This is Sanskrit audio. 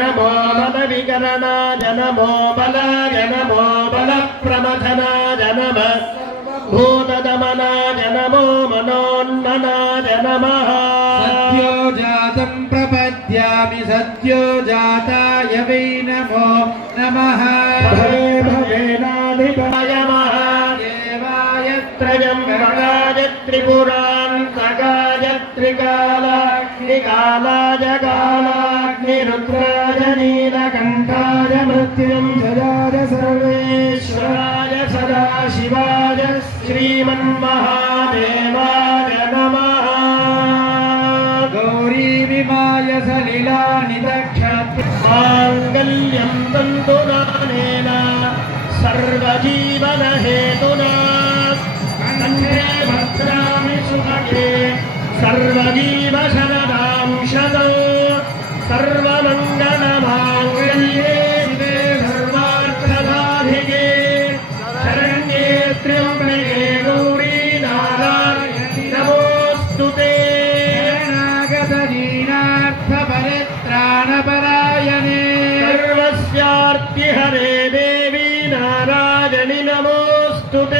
नमो बलविकरणाय नमो बलाय नमो बलप्रमथनाय नमः भूतदमनाय नमो मनोन्मनाय नमः सद्यो जातं प्रपद्यामि सद्यो जाताय वै नमो नमः भवे भवेनाधिपाय महादेवाय त्रयम्बकाय त्रिपुरान्तकाय त्रिकालाग्निकालाय कालाग्निरुद्राय नीलकण्ठाय मृत्युञ्जयाय सर्वेश्वराय सदाशिवाय श्रीमन्महादेवाय नमः गौरीविमाय सलिलानि माङ्गल्यं तन्तुनानेन सर्वजीवनहेतुना कण्ठे भद्रामि सुभगे सर्वजीवशरदां शतौ सर्वमङ्गलमाङ्गल्ये शिवे सर्वार्थसाधिके शरण्ये त्र्यम्बके गौरी नारायणि नमोऽस्तुते शरणागतदीनार्थपरित्राणपरायणे सर्वस्यार्तिहरे देवी नारायणि नमोऽस्तुते